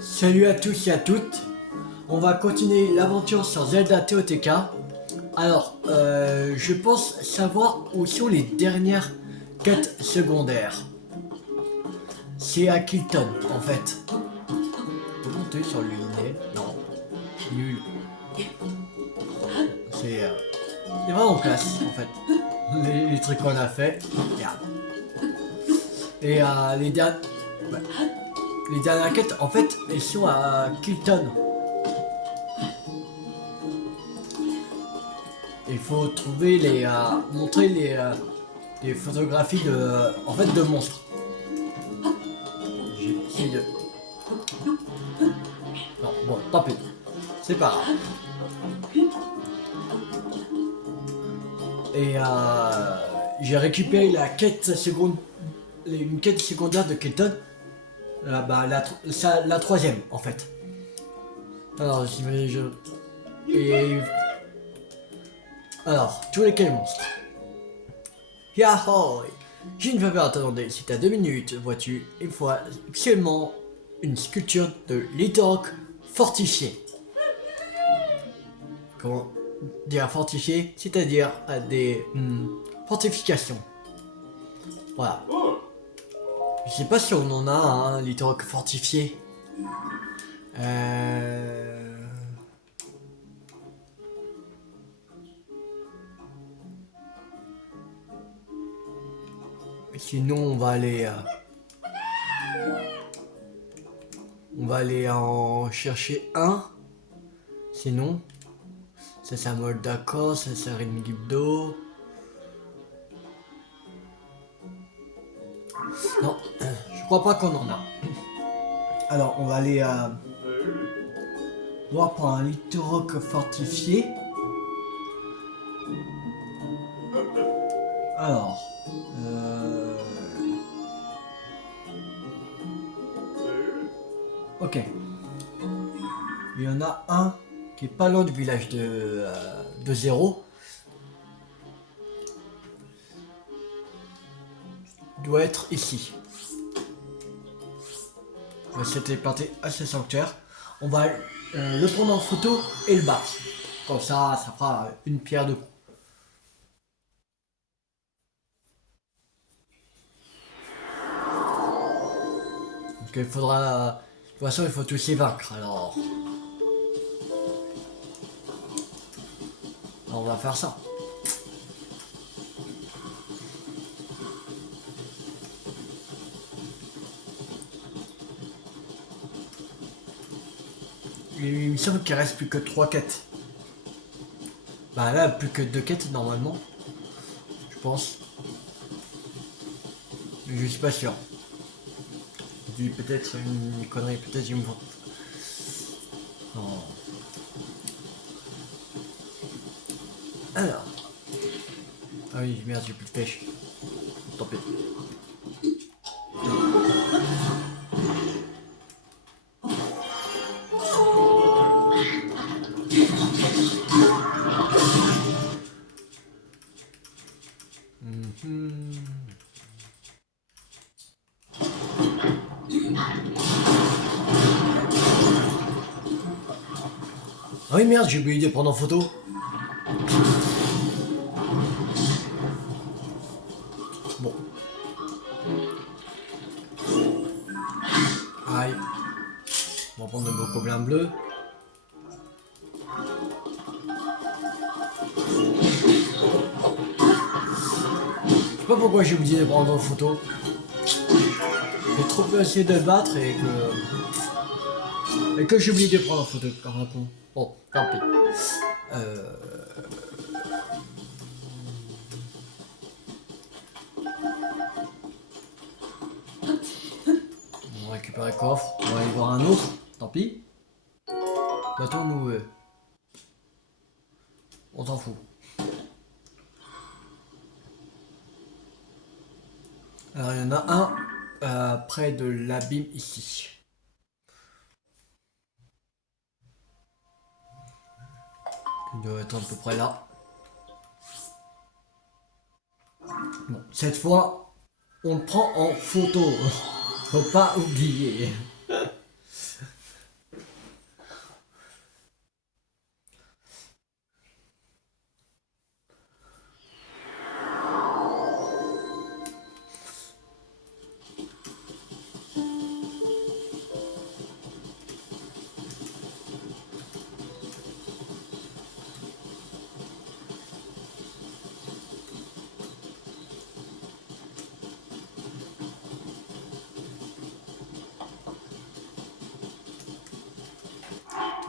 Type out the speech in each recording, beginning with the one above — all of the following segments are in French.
Salut à tous et à toutes. On va continuer l'aventure sur Zelda TOTK. Alors, je pense savoir où sont les dernières quêtes secondaires. C'est à Kilton, en fait. On peut monter sur le linet. Non. Nul. C'est vraiment classe, en fait. Les trucs qu'on a fait. Regarde. Et les dernières quêtes, en fait, elles sont à Kilton. Il faut trouver montrer les photographies de monstres. J'ai essayé de... Non, bon, tant pis. C'est pas grave. Et j'ai récupéré une quête secondaire de Kilton. La troisième, en fait. Alors, et... Alors, tous les quels monstres. Yahoy! Je ne veux pas attendre, si t'as 2 minutes, vois-tu, il faut absolument une sculpture de Litorok fortifiée. Comment dire fortifié? C'est-à-dire des fortifications. Voilà. Je sais pas si on en a un Litorok fortifié. Sinon, on va aller en chercher un. Sinon, ça c'est un Moldako, ça c'est un Ringibdo. Non, je crois pas qu'on en a. Alors, on va aller voir pour un Litorok fortifié. Alors, ok. Il y en a un qui est pas loin du village de Zéro. Il doit être ici. C'était parti à ce sanctuaire. On va le prendre en photo et le battre. Comme ça fera une pierre de coups. Parce qu'il faudra... De toute façon, il faut tous les vaincre, alors... On va faire ça. Il me semble qu'il reste plus que 3 quêtes. Bah là, plus que 2 quêtes normalement. Je pense. Mais je suis pas sûr. Je dis peut-être une connerie, peut-être je me vante. Non. Alors. Ah oui, merde, j'ai plus de pêche. Tant pis. Ah oui, merde, j'ai oublié de prendre en photo. Bon. Aïe. On va prendre le bocoblin bleu. Je sais pas pourquoi j'ai oublié de prendre en photo. J'ai trop essayé de le battre et que j'ai oublié de prendre en photo comme un con. Bon, tant pis. On va récupérer le coffre. On va aller voir un autre. Tant pis. Battons-nous. On s'en fout. Alors il y en a un près de l'abîme ici. Il doit être à peu près là. Bon, cette fois, on le prend en photo. Faut pas oublier.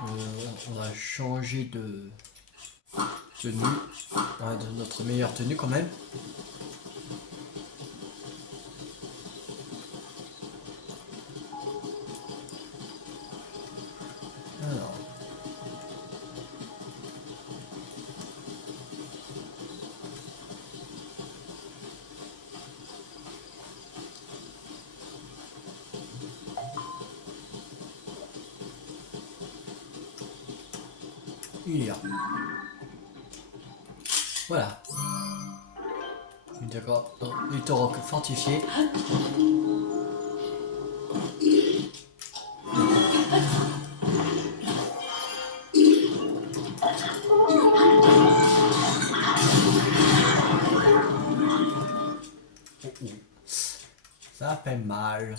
On va changer de tenue. Ouais, de notre meilleure tenue quand même. Alors. Yeah. Voilà. D'accord. Littoral fortifié. Ça fait mal.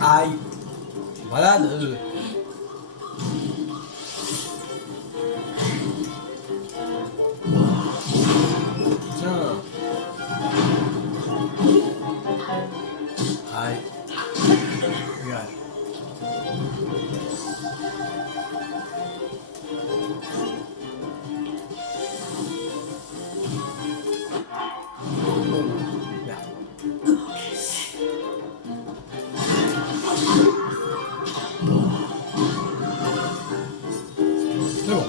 Aïe. Voilà. Tiens. Aïe. Regarde. Merde. C'est bon.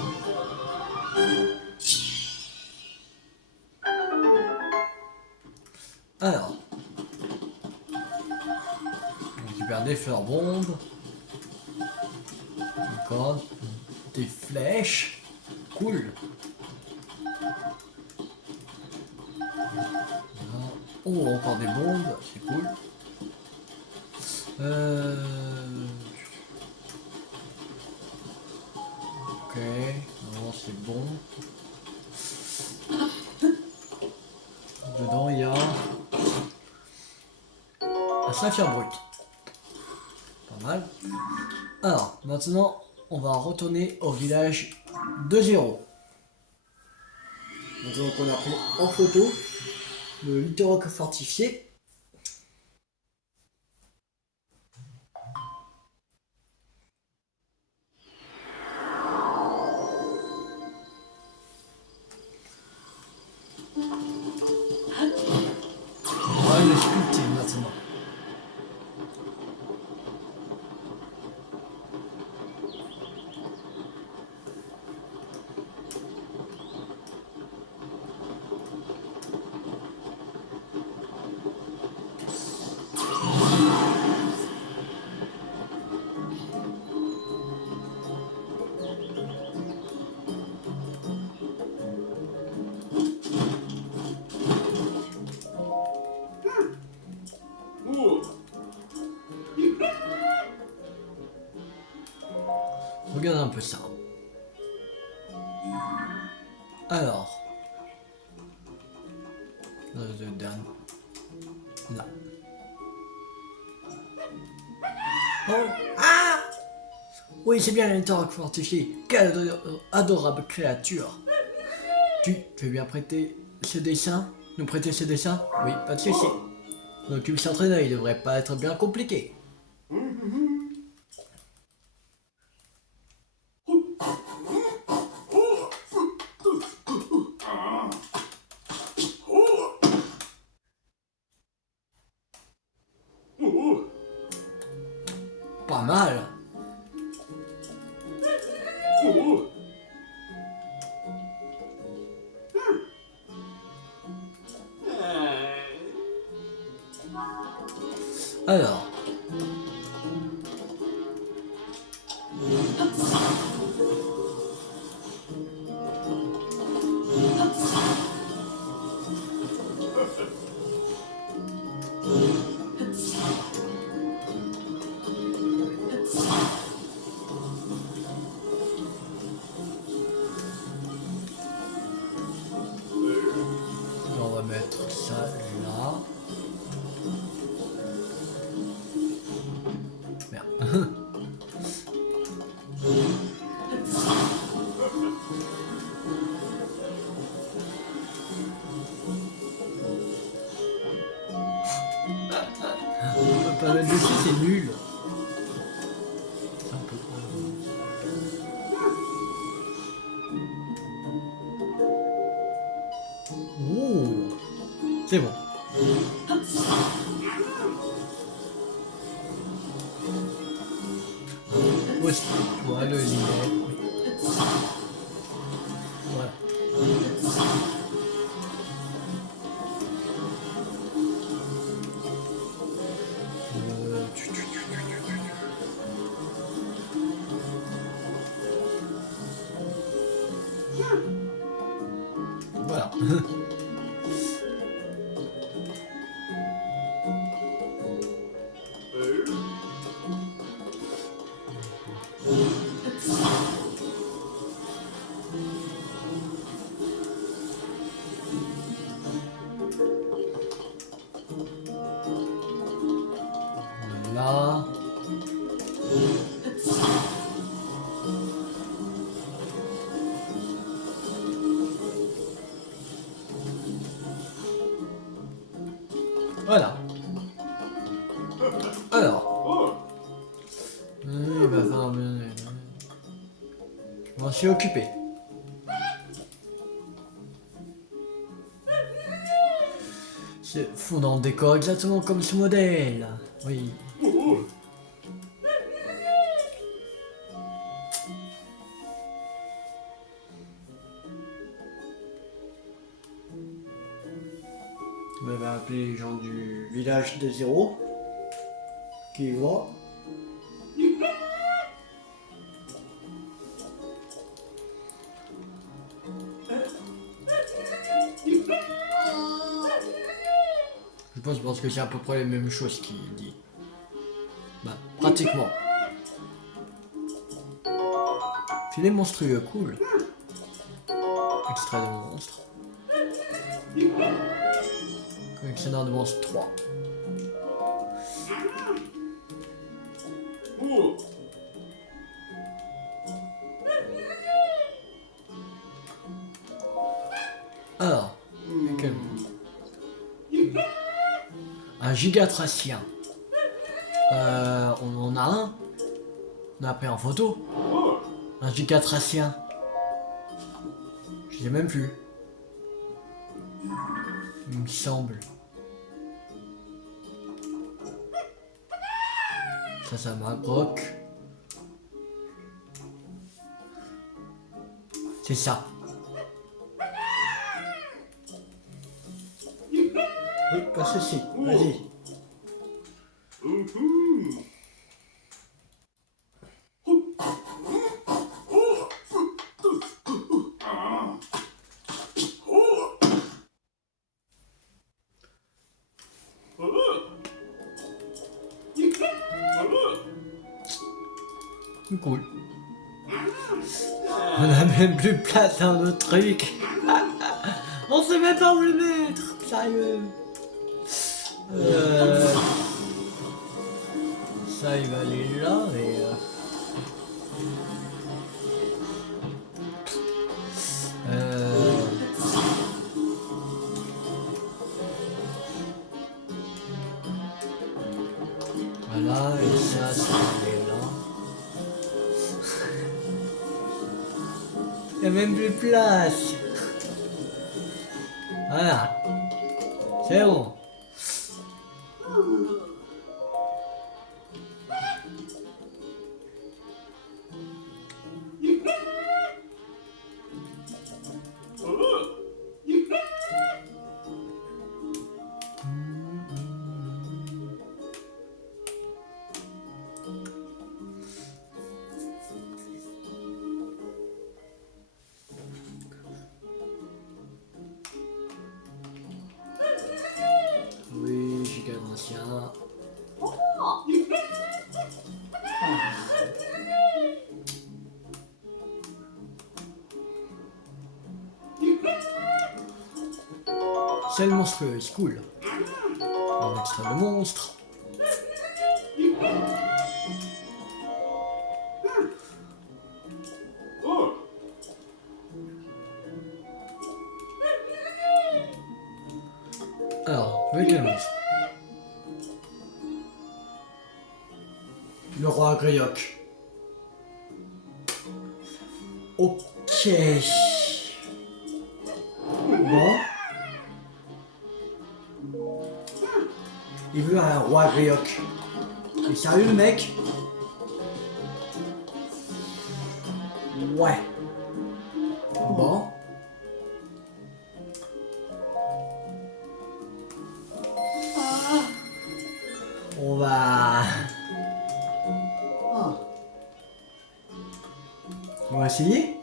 Alors. On récupère des fleurs bombes. Encore. Des flèches. Cool. Oh, encore des bombes. C'est cool. Ok. Non, c'est bon. Dedans, il y a un saphir brut. Pas mal. Alors, maintenant, on va retourner au village de Zéro. Maintenant qu'on a pris en photo le littoral fortifié. On va le sculpter maintenant. Regarde un peu ça. Alors. Le dernier. Là. Oh. Ah! Oui, c'est bien l'interrogue fortifié. Quelle adorable créature. Tu veux bien prêter ce dessin? Nous prêter ce dessin? Oui, pas de souci. Donc il s'entraîner, il devrait pas être bien compliqué. Pas mal. Alors. On va mettre ça là. dessus c'est nul. C'est un peu... Oh, c'est bon. Pose-toi le limette. Voilà. Voilà. Là. Voilà. Alors. Il va faire je m'en suis occupé. C'est fou dans le décor exactement comme ce modèle. Oui. On va appeler les gens du village de zéro qui vont. Je pense parce que c'est à peu près les mêmes choses qu'il dit. Bah, pratiquement. Filet monstrueux, cool. Extrait de monstre. Collectionneur de monstres 3. Alors, un gigatracien. On en a un. On a pris en photo. Un gigatracien. Je sais même plus. Il me semble. Ça m'agroque. C'est ça. Oui, pas ceci. Vas-y. C'est cool. On a même plus de place dans notre truc. On sait même pas où le mettre. Sérieux. Ça il va aller là et voilà et ça va aller là. Il y a même plus de place. Voilà. C'est bon. Oui, giga ancien. C'est le monstrueux, c'est cool. Un extrait de monstre. Alors, je vais quel monstre? le roi Greyhawk. Ok. Bon. Il veut un roi Greyhawk. Il est sérieux le mec? Ouais. Bon. On va... On va essayer.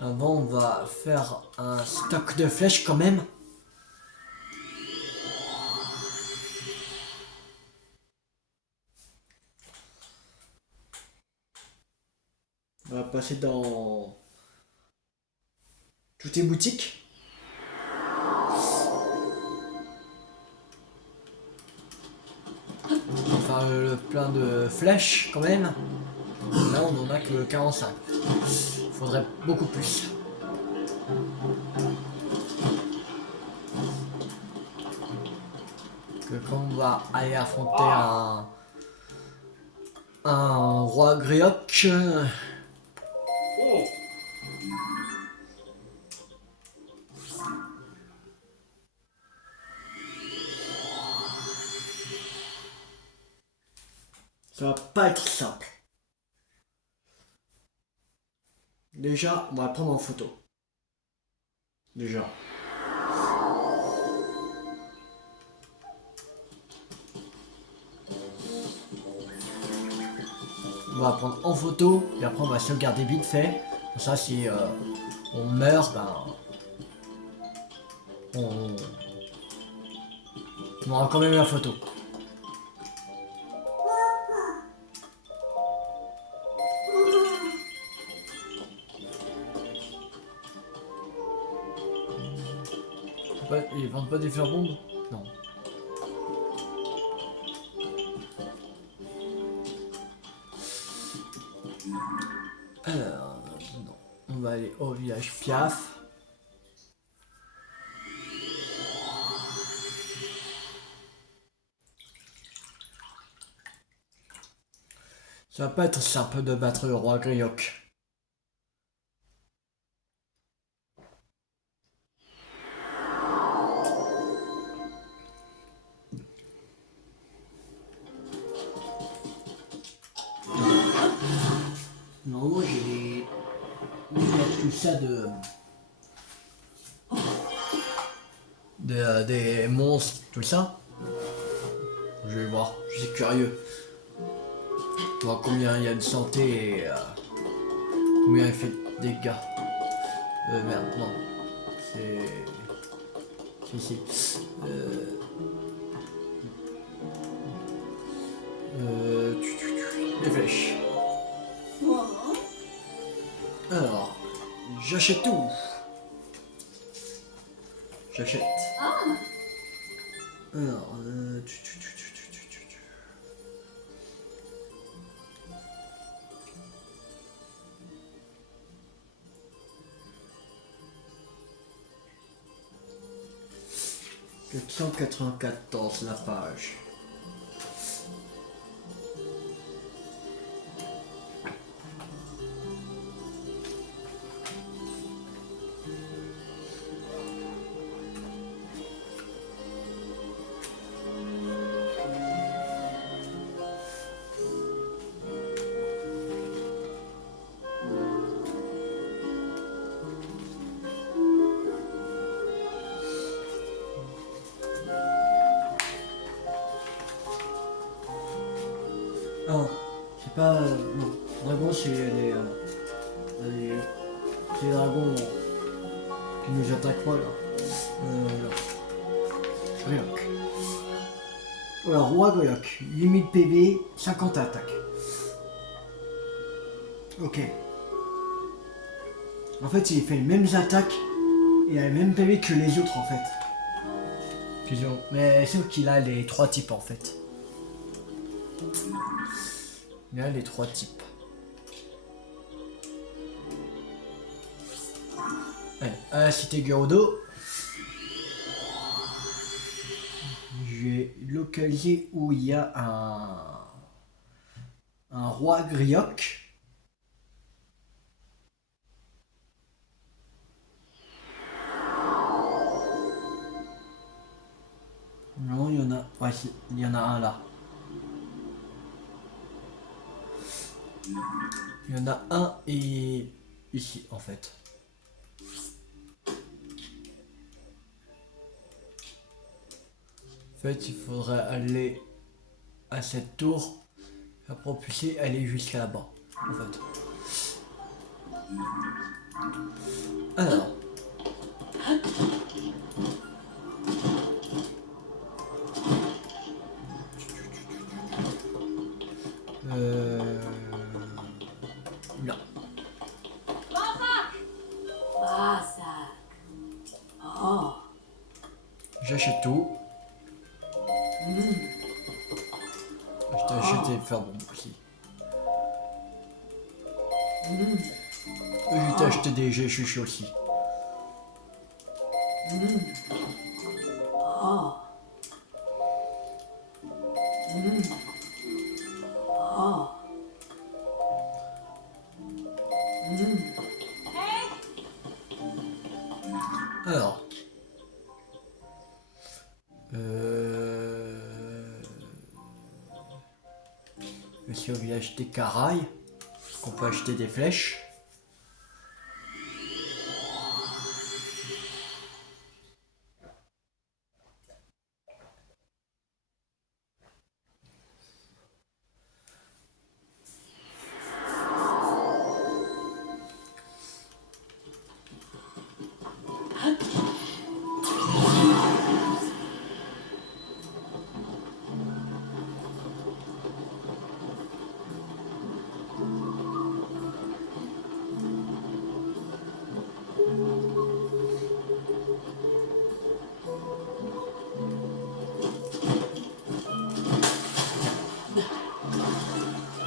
Avant, on va faire un stock de flèches quand même. On va passer dans toutes les boutiques. On va faire le plein de flèches quand même. Là, on en a que 45. Il faudrait beaucoup plus. Que quand on va aller affronter un roi Greyhawk. Ça va pas être simple. Déjà, on va prendre en photo. Déjà. On va prendre en photo et après on va sauvegarder vite fait. Comme ça, si on meurt, ben on aura quand même la photo. Ils vendent pas des fleurs bombes? Non. Alors, non. On va aller au village Piaf. Ça va pas être simple de battre le roi Greyhawk. Non, moi j'ai tout ça des monstres, tout ça. Je vais voir, je suis curieux. Voir combien il y a de santé et combien il fait de dégâts. Merde, non. C'est... Si. Les flèches. Alors, j'achète tout. J'achète. Alors, $494 la page. Ah, c'est pas... non, dragon c'est les dragons qui nous attaquent pas là. Greyhawk. Voilà, roi Greyhawk. Limite PV, 50 attaques. Ok. En fait, il fait les mêmes attaques et a le même PV que les autres en fait. Mais sauf qu'il a les 3 types en fait. Il a les 3 types. Allez, à la cité Gerudo. J'ai localisé où il y a un roi grioc. Non, il y en a. Ouais, il y en a un là. Il y en a un et ici en fait. En fait, il faudrait aller à cette tour. La propulser, aller jusqu'à là-bas. En fait. Alors. Là. Basak. Oh. J'achète tout. Je t'ai acheté faire bon aussi. Je t'ai acheté des jets chuchus aussi. Oh. Oh. Alors. Ici au village des Caraï. On peut acheter des flèches.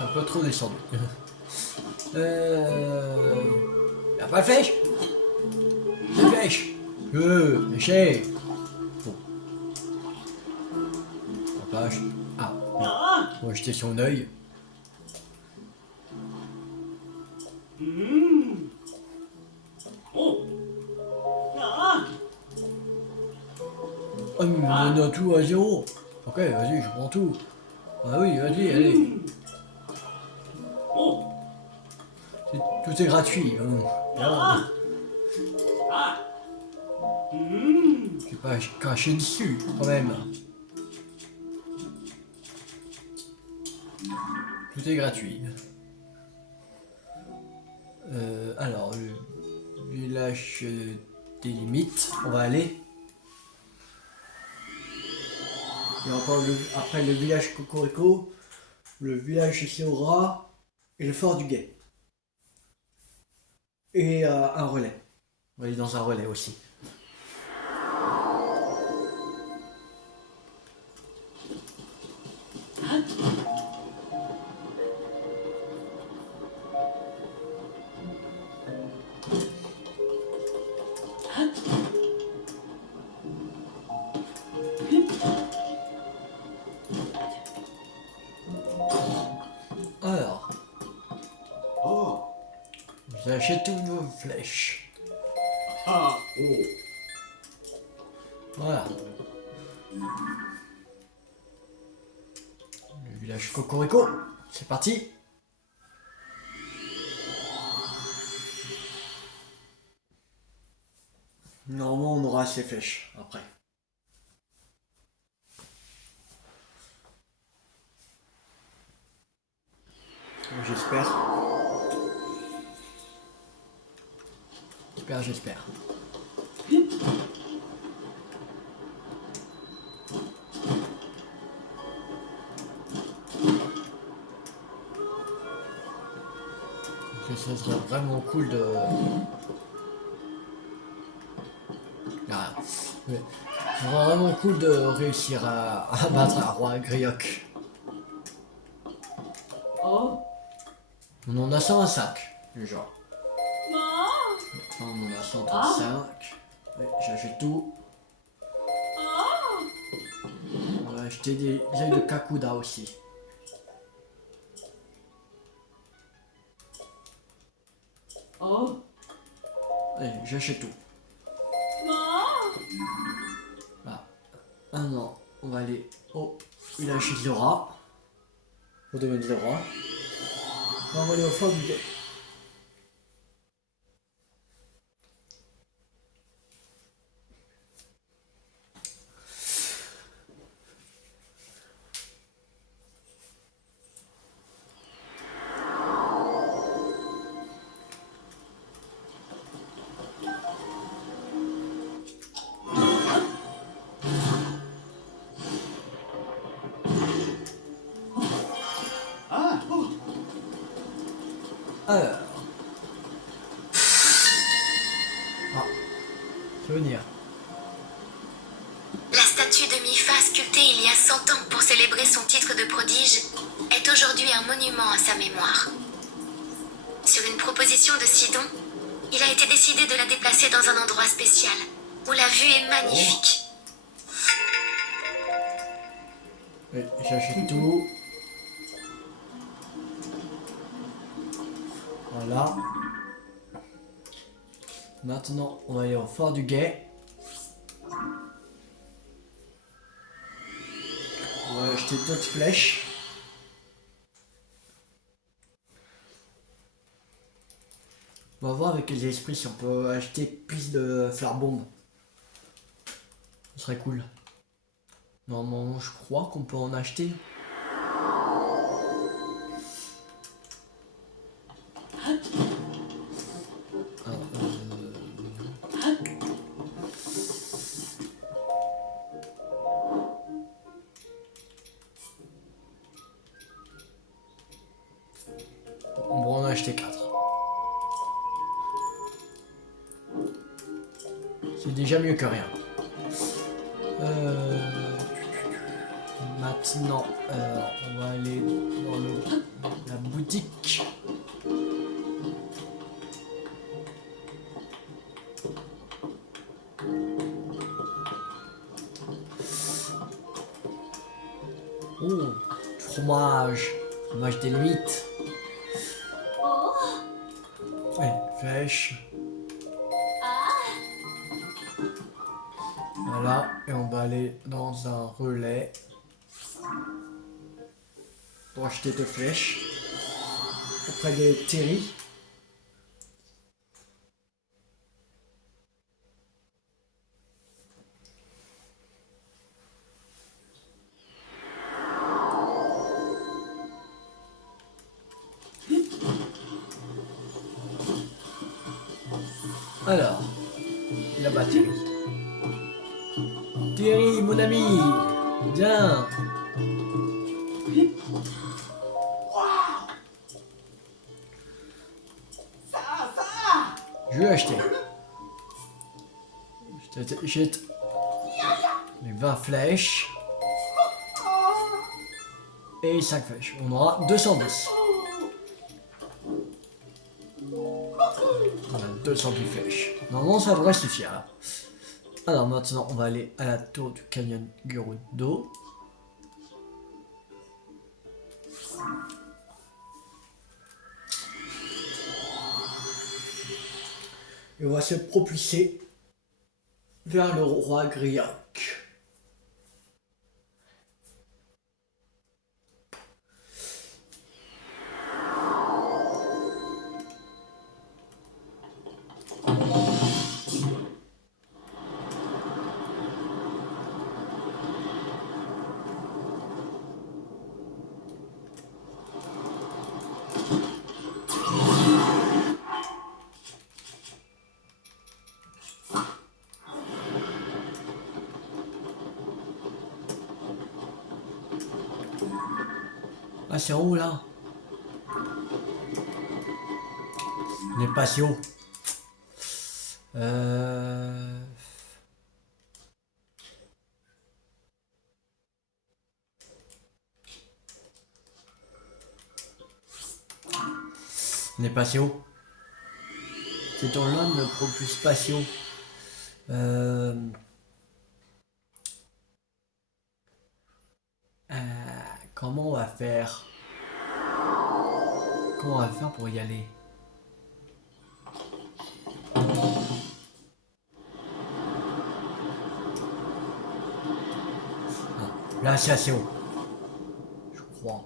Un peu trop descendu. Y'a pas de flèche? Des flèches. Léché. Bon. On va pas acheter. Ah. On va acheter son œil. Oh, mais on a tout à zéro. Ok, vas-y, je prends tout. Ah oui, vas-y, allez. Tout est gratuit. Voilà. Je vais pas cracher dessus, quand même. Tout est gratuit. Alors, le village des limites, on va aller. Il y a encore après le village Cocorico, le village Seora et le fort du Guet. Et un relais. On va aller dans un relais aussi. Alors, vous achetez toutes vos flèches. Voilà. Le village Cocorico, c'est parti. Normalement, on aura ces flèches après. J'espère. J'espère. Que ça serait vraiment cool de... Ah, ouais. Ça serait vraiment cool de réussir à battre un roi grioc. Oh. On en a 105, genre. Ma. On en a 135. Ouais, j'ajoute tout. acheter des œils de Kakuda aussi. Oh. Allez, j'achète tout. Voilà. Maintenant, on va aller au village de Zora. Au domaine de Zora. On va aller au fort du guet. Alors. Ah. Souvenir. La statue de Mifa, sculptée il y a 100 ans pour célébrer son titre de prodige, est aujourd'hui un monument à sa mémoire. Sur une proposition de Sidon, il a été décidé de la déplacer dans un endroit spécial, où la vue est magnifique. Oui, j'achète tout. Voilà. Maintenant, on va aller au fort du guet. On va acheter d'autres flèches. On va voir avec les esprits si on peut acheter plus de fleurs bombes. Ce serait cool. Normalement, je crois qu'on peut en acheter. Alors, on va en acheter 4. C'est déjà mieux que rien. Maintenant, on va aller dans la boutique. Oh, du fromage. Fromage des limites. Ouais, flèche. Voilà, et on va aller dans un relais pour acheter deux flèches auprès des Terry. Alors, la batterie. Terry, mon ami, viens. Je vais acheter. Jette les 20 flèches. Et 5 flèches. On aura 210. On a 210 flèches. Normalement, ça devrait suffire là. Alors maintenant, on va aller à la tour du canyon Gerudo. Et on va se propulser vers le roi Griac. Ah, c'est en haut là. On n'est pas si haut. On n'est pas si haut. C'est ton l'homme ne propulse pas si haut. Comment on va faire? Comment on va faire pour y aller? Ah, là, c'est assez haut. Je crois.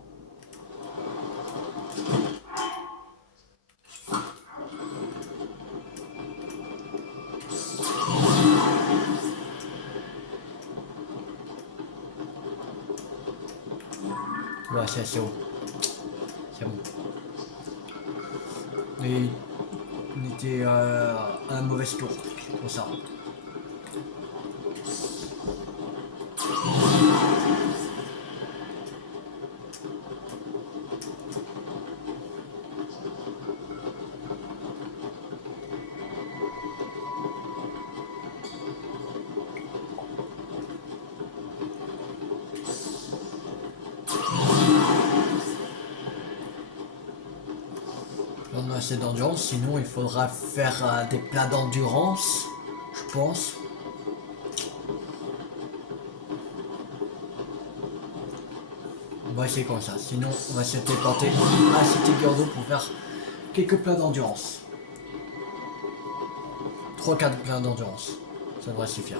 Ouais, c'est assez haut. C'est bon. Et on était à un mauvais tour pour ça. On a assez d'endurance, sinon il faudra faire des plats d'endurance, je pense. On va essayer comme ça, sinon on va se téléporter à Cité Gordo pour faire quelques plats d'endurance. 3-4 plats d'endurance, ça devrait suffire.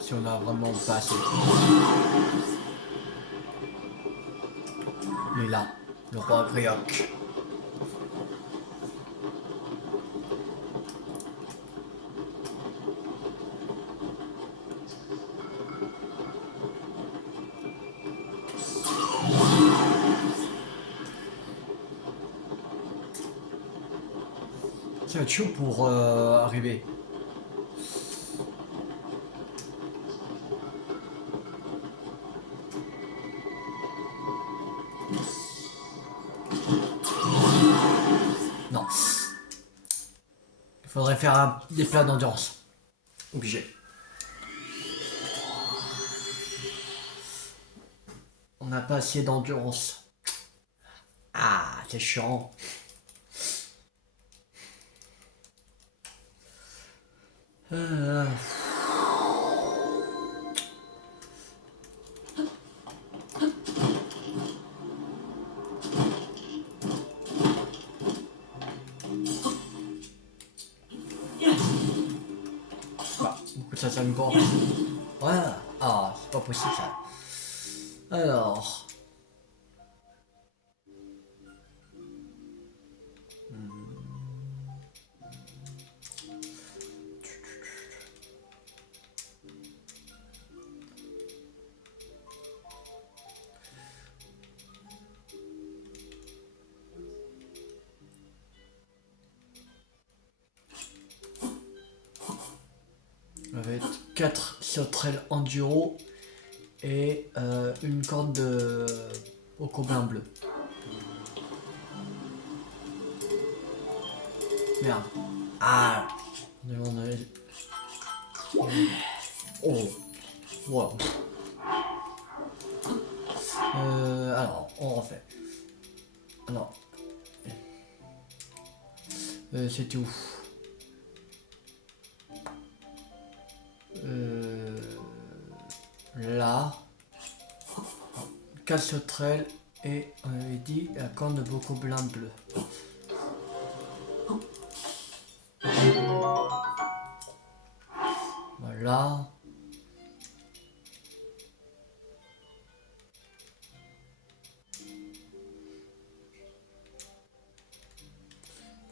Si on a vraiment pas assez. Il est là, le roi Grioc. Ça va être chaud pour arriver. Non. Il faudrait faire des plats d'endurance. Obligé. On n'a pas assez d'endurance. Ah, c'est chiant. Euh, bah, beaucoup ça me pas. Voilà. Ah, c'est pas possible ça. Alors. Avec 4 sauterelles enduro et une corde de au combin bleu. Merde. Ah. Oh. Wow. Alors, on refait. Alors. C'était où? Là. 4 sauterelles et on avait dit la corne de beaucoup blanc bleu. Voilà.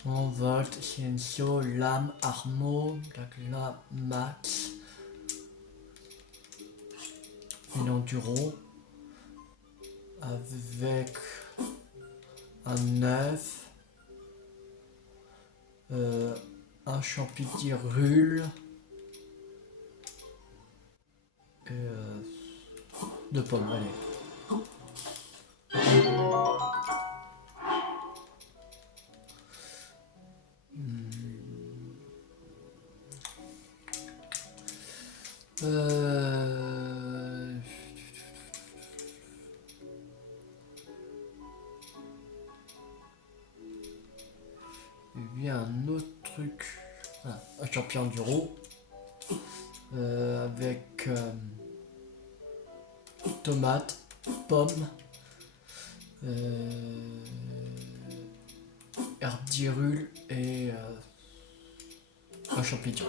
On volt, Silencio, lame, armo, la max, une enduro avec un œuf, un champignon et 2 pommes, allez. Il y a un autre truc. Ah, un champion enduro. avec tomates, pommes, herbe d'irule et un champignon.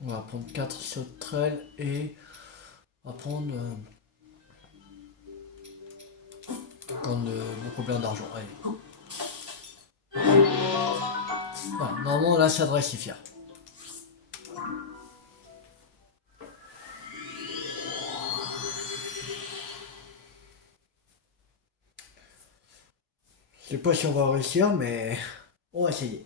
On va prendre 4 sauterelles et on va prendre beaucoup plein d'argent. Allez. Voilà, normalement là ça devrait suffire. Je sais pas si on va réussir, mais on va essayer.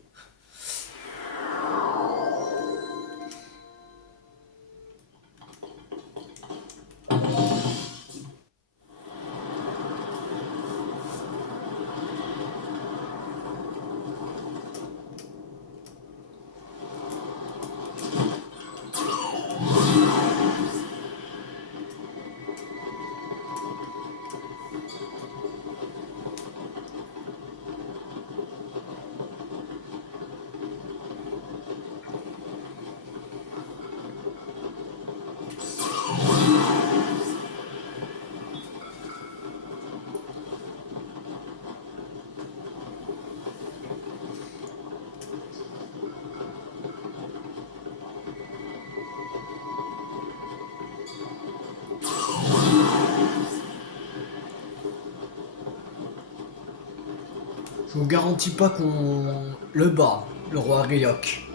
Je vous garantis pas qu'on le bat, le roi Ryok.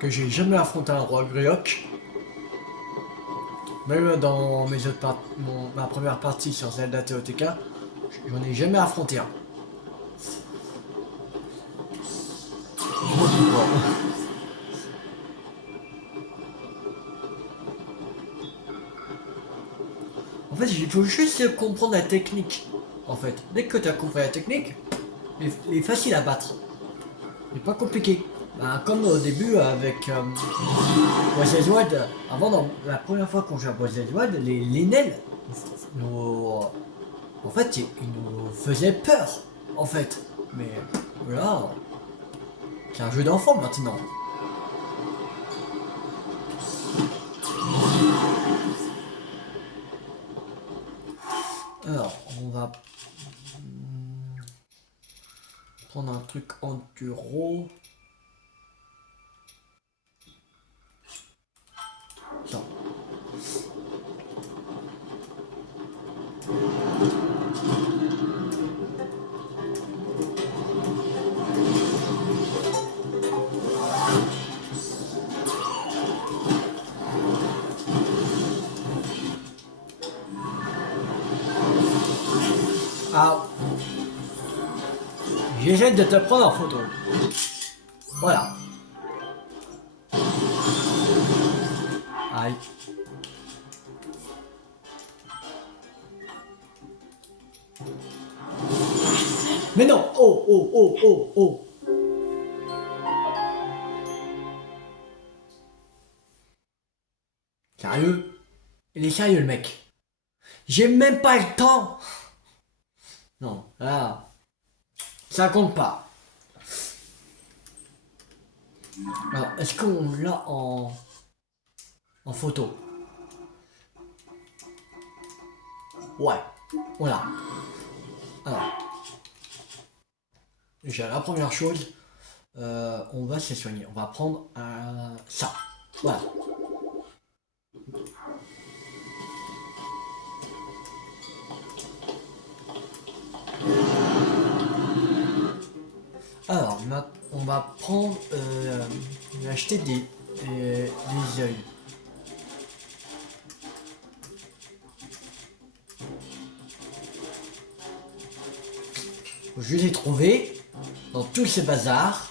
Que j'ai jamais affronté un roi Ryok. Même dans mes autres ma première partie sur Zelda TOTK, j'en ai jamais affronté un. En fait, il faut juste comprendre la technique. En fait, dès que tu as compris la technique, il est facile à battre. Il n'est pas compliqué. Ben, comme au début avec Breath of the Wild, avant, la première fois qu'on joue à Breath of the Wild, les Nels, en fait, ils nous faisaient peur. En fait, mais voilà, c'est un jeu d'enfant maintenant. Alors, on va prendre un truc enduro. Ça. Ah. J'essaie de te prendre en photo. Voilà. Aïe. Mais non. Oh, oh, oh, oh, oh. Sérieux? Il est sérieux le mec. J'ai même pas le temps. Non, là, ça compte pas. Alors, est-ce qu'on l'a en photo? Ouais, voilà. Alors, déjà la première chose, on va se soigner. On va prendre ça. Voilà. Alors, on va prendre, acheter des yeux. Je l'ai trouvé dans tous ces bazars.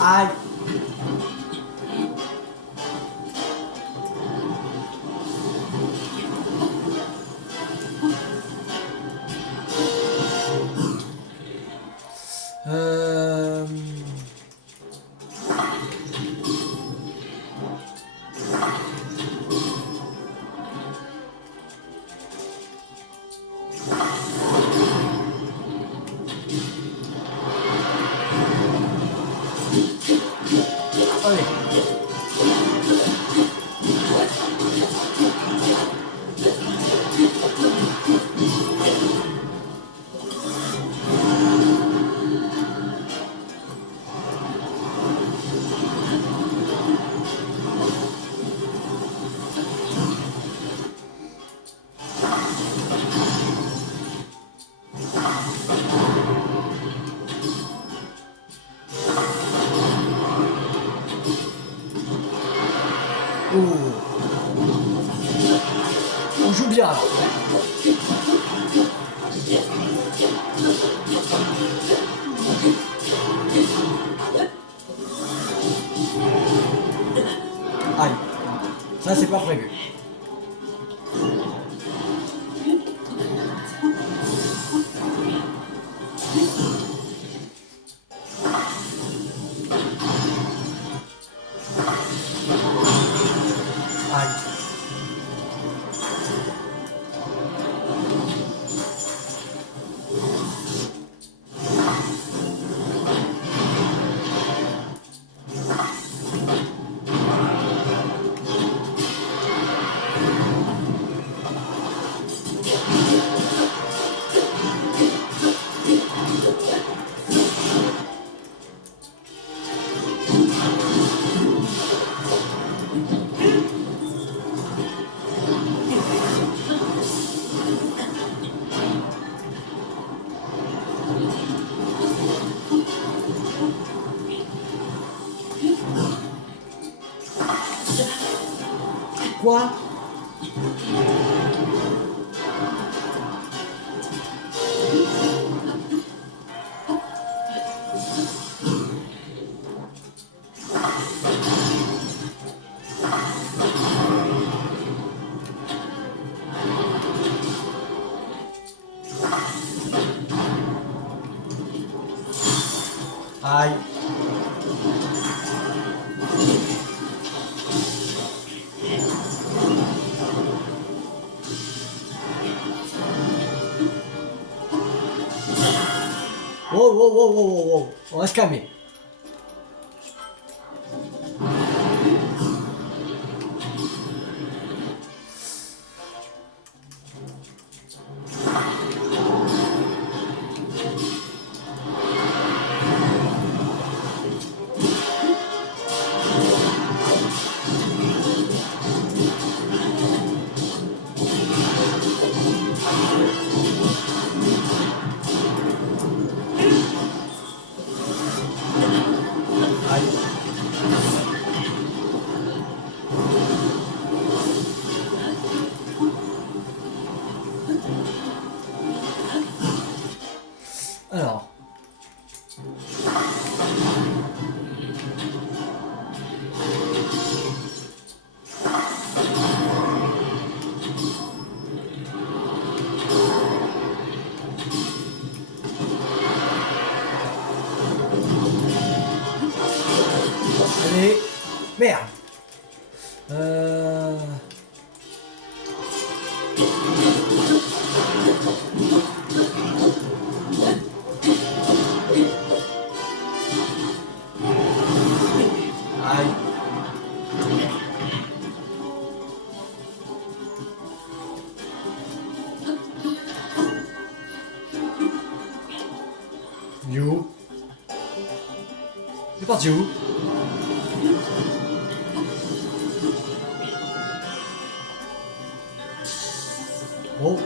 Aïe. Euh... Allez. Oh. On joue bien alors. Aïe. Ça c'est pas prévu. Aïe. Quoi? Aïe. Wow, wow, wow, wow, wow, wow. On va se calmer. Alors. Allez. Merde. Aïe. You. C'est parti où? Oh.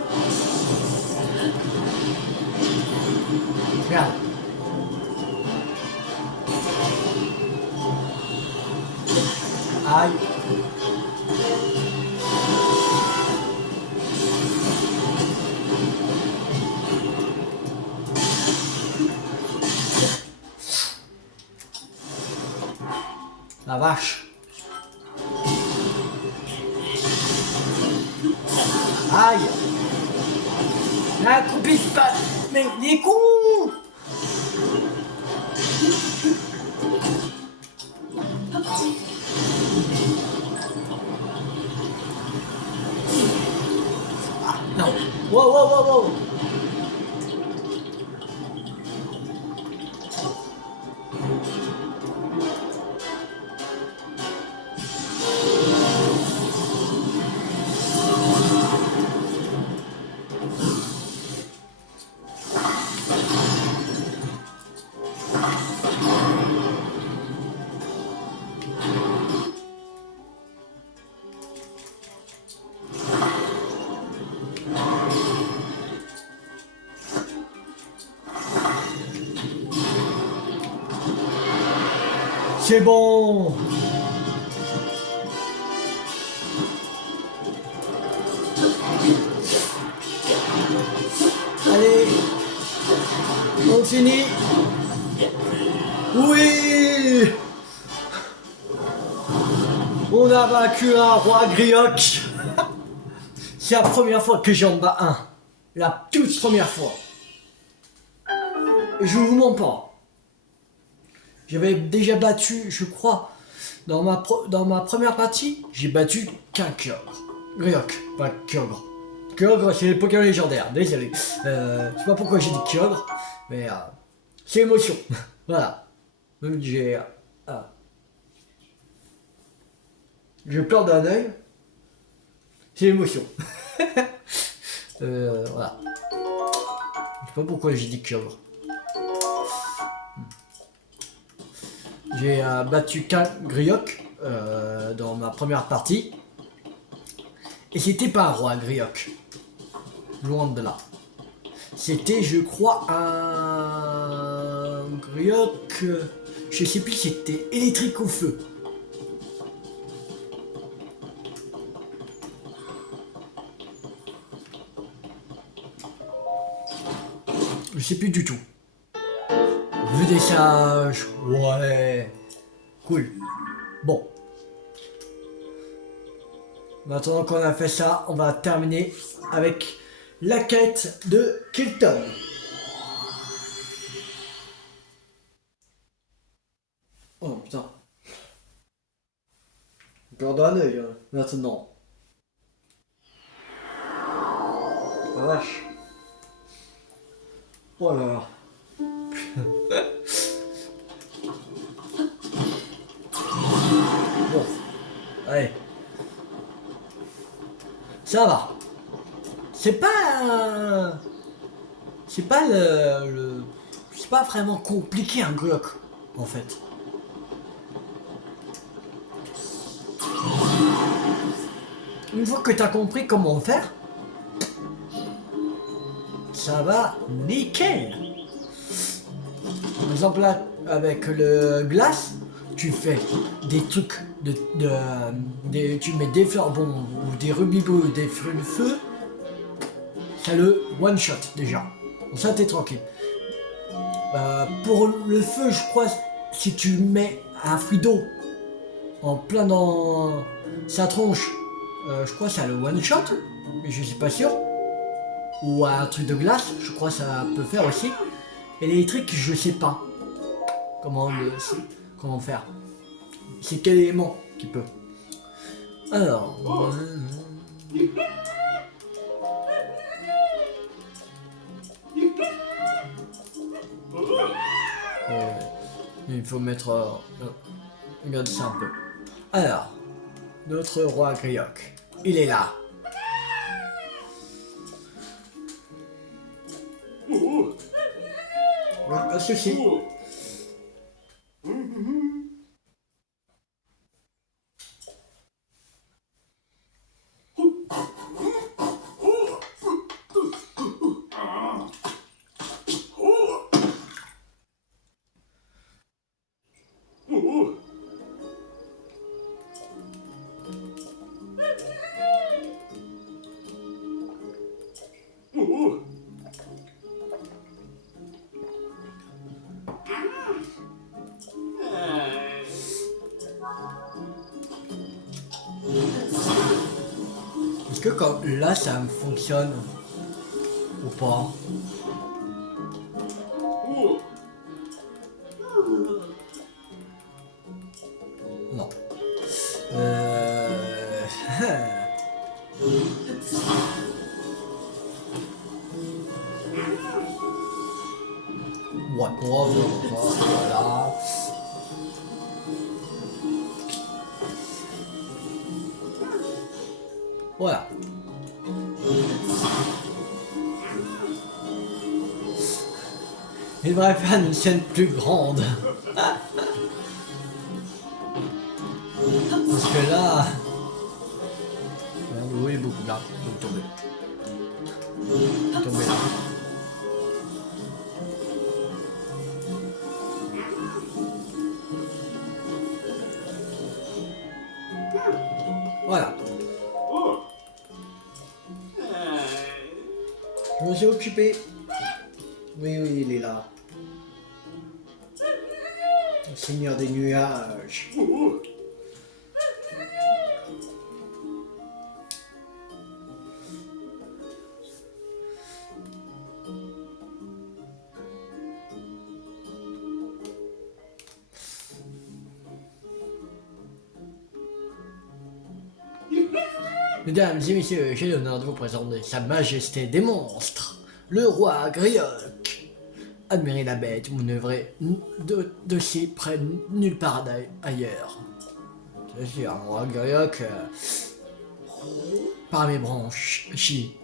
La vache. Aïe. La coupée de patte. Mais les cons. Ah, non. Wow, wow, wow, wow. C'est bon. Allez. On finit. Oui. On a vaincu un roi grioc. C'est la première fois que j'en bats un. La toute première fois. Et je vous mens pas. J'avais déjà battu, je crois, dans ma première partie, j'ai battu qu'un Kyogre. Grioc, pas Kyogre. Kyogre, c'est les Pokémon légendaires, désolé. Je sais pas pourquoi j'ai dit Kyogre, mais c'est émotion. Voilà. Même j'ai... je pleure d'un œil. C'est émotion. Voilà. Je sais pas pourquoi j'ai dit Kyogre. J'ai battu qu'un Grioc dans ma première partie. Et c'était pas un roi Grioc. Loin de là. C'était, je crois, un Grioc. Je sais plus si c'était électrique ou feu. Je sais plus du tout. Vu des sages, ouais, cool. Bon. Maintenant qu'on a fait ça, on va terminer avec la quête de Kilton. Oh putain. Peur d'un œil, maintenant. La vache. Oh là là. Bon, allez. Ça va. C'est pas... C'est pas c'est pas vraiment compliqué un Grioc, en fait. Une fois que t'as compris comment faire, ça va nickel. Par exemple là, avec le glace, tu fais des trucs tu mets des fleurs bon ou des rubis bleus ou des fruits de feu, ça le one shot déjà. Donc ça t'es tranquille. Pour le feu, je crois, si tu mets un fruit d'eau en plein dans sa tronche, je crois que ça le one shot, mais je suis pas sûr. Ou un truc de glace, je crois que ça peut faire aussi. Et l'électrique, je sais pas comment faire. C'est quel élément qui peut. Alors. Il faut mettre. Regarde ça un peu. Alors, notre roi Grioc, il est là. Pas de soucis. Est-ce que comme là ça me fonctionne ou pas? Non. Ouais, voilà. Voilà. Il devrait faire une scène plus grande. Parce que là... Oui, beaucoup là. Il est tombé. Il est tombé là. Voilà. Je me suis occupé. Oui, oui, il est là. Le seigneur des nuages. Mesdames et messieurs, j'ai l'honneur de vous présenter Sa Majesté des Monstres, le roi Grioc. Admirez la bête, vous ne verrez de si près nulle part ailleurs. Je suis un roi Grioc par mes branchies,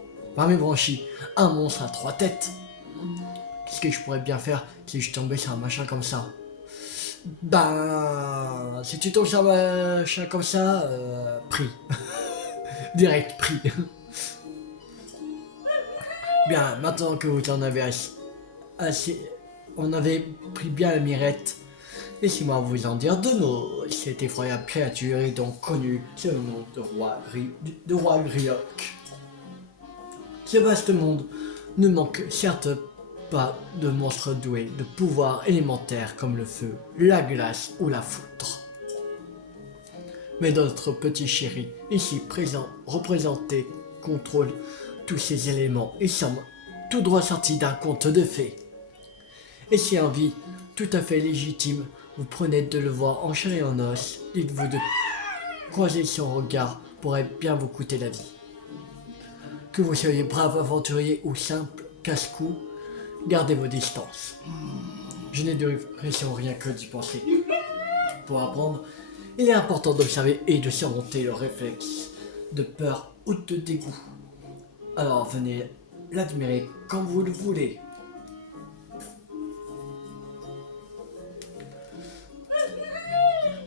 un monstre à 3 têtes. Qu'est-ce que je pourrais bien faire si je tombais sur un machin comme ça? Ben, si tu tombes sur un machin comme ça, prie. Direct pris. Bien, maintenant que vous en avez assez, on avait pris bien la mirette. Laissez-moi vous en dire 2 mots. Cette effroyable créature est donc connue sous le nom de roi Grioc. Ce vaste monde ne manque certes pas de monstres doués de pouvoirs élémentaires comme le feu, la glace ou la foudre. Mais notre petit chéri, ici présent, représenté, contrôle tous ces éléments et semble tout droit sorti d'un conte de fées. Et si en vie tout à fait légitime, vous prenez de le voir en chair et en os, dites-vous de croiser son regard pourrait bien vous coûter la vie. Que vous soyez brave aventurier ou simple casse-cou, gardez vos distances. Je n'ai de réflexion rien que d'y penser. Pour apprendre, il est important d'observer et de surmonter le réflexe de peur ou de dégoût. Alors venez l'admirer comme vous le voulez.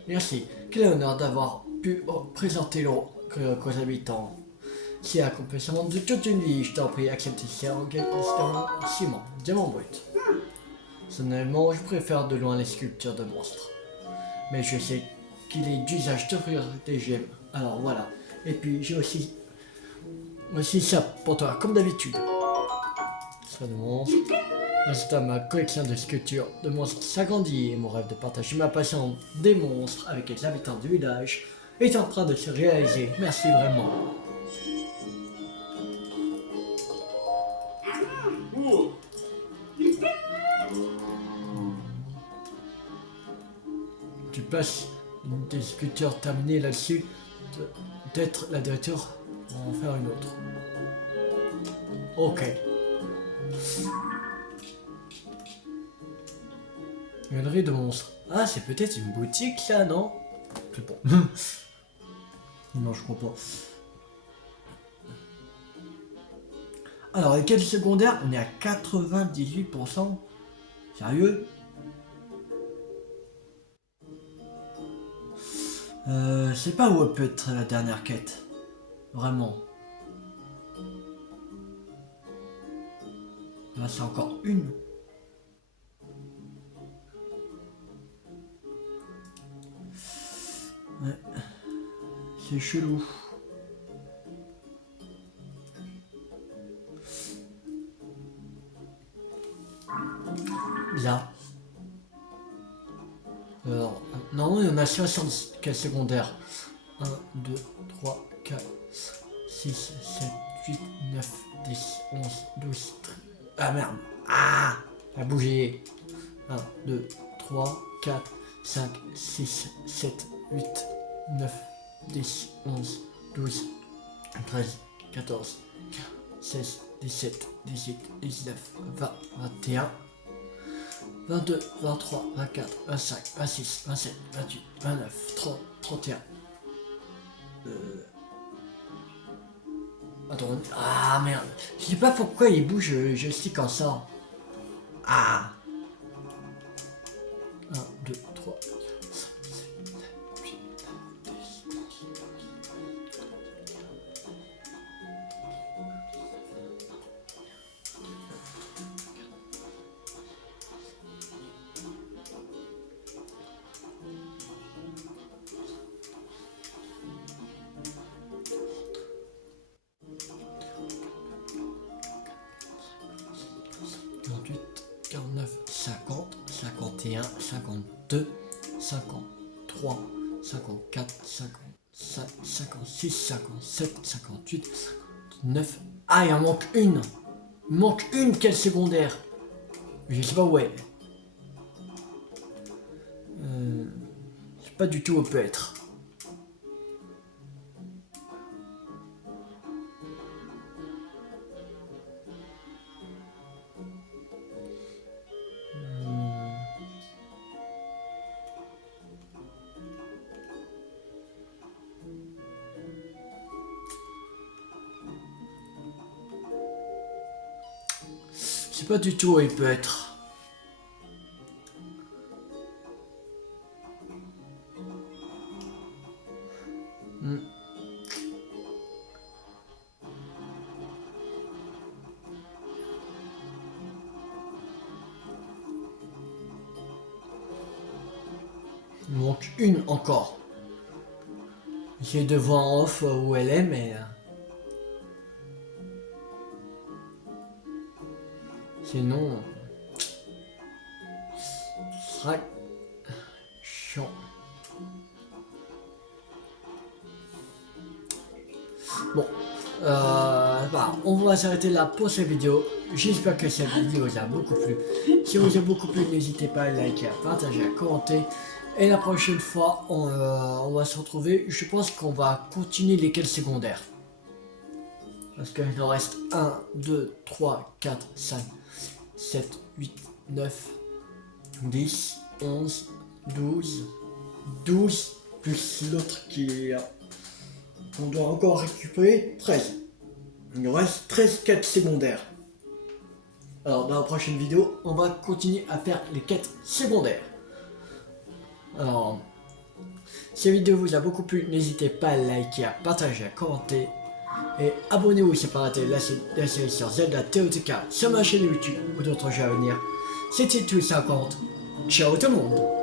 Merci. Quel honneur d'avoir pu présenter l'eau aux habitants. C'est l'accomplissement de toute une vie. Je t'en prie, accepte ces engagements ciment, diamant brut. Personnellement, je préfère de loin les sculptures de monstres. Mais je sais qu'il est d'usage d'offrir des gemmes. Alors voilà. Et puis j'ai aussi ça pour toi, comme d'habitude. Ça de monstres. Résultat, ma collection de sculptures de monstres s'agrandit et mon rêve de partager ma passion des monstres avec les habitants du village est en train de se réaliser. Merci vraiment. Tu passes des sculptures terminées là-dessus, d'être la directeur, on va en faire une autre. Ok. Galerie de monstres. Ah, c'est peut-être une boutique ça, non? Je sais pas. Non, je crois pas. Alors, les quêtes secondaires, on est à 98%. Sérieux? Je sais pas où peut être la dernière quête. Vraiment. Là, c'est encore une. Ouais. C'est chelou. Là. Alors, non, il y en a 60 quêtes secondaires. 1, 2, 3, 4, 6, 7, 8, 9, 10, 11, 12, 13... Ah merde. Ah, a bougé. 1, 2, 3, 4, 5, 6, 7, 8, 9, 10, 11, 12, 13, 14, 16, 17, 18, 19, 20, 21, 22, 23, 24, 25, 26, 27, 28, 29, 30, 31. Attends, ah merde, je sais pas pourquoi il bouge le joystick en ça. Ah. 1, 2, 3, 48, 49, 50, 51, 52, 53, 54, 55, 56, 57, 58, 59. Ah, il en manque une. Il manque une quelle secondaire. Je sais pas où elle est. Je sais pas du tout où elle peut être. Je sais pas du tout où il peut être. Il manque une encore. J'ai de voir en off où elle est, mais... sinon... ce sera... chiant. Bon. On va s'arrêter là pour cette vidéo. J'espère que cette vidéo vous a beaucoup plu. Si vous a beaucoup plu, n'hésitez pas à liker, à partager, à commenter. Et la prochaine fois, on va se retrouver. Je pense qu'on va continuer les quêtes secondaires. Parce qu'il nous reste 1, 2, 3, 4, 5, 7, 8, 9, 10, 11, 12, 12, plus l'autre qui est... on doit encore récupérer 13. Il nous reste 13 quêtes secondaires. Alors dans la prochaine vidéo, on va continuer à faire les quêtes secondaires. Alors, si la vidéo vous a beaucoup plu, n'hésitez pas à liker, à partager, à commenter. Et abonnez-vous si pas raté la série sur Zelda TOTK sur ma chaîne YouTube ou d'autres jeux à venir. C'était Tout 50. Ciao tout le monde.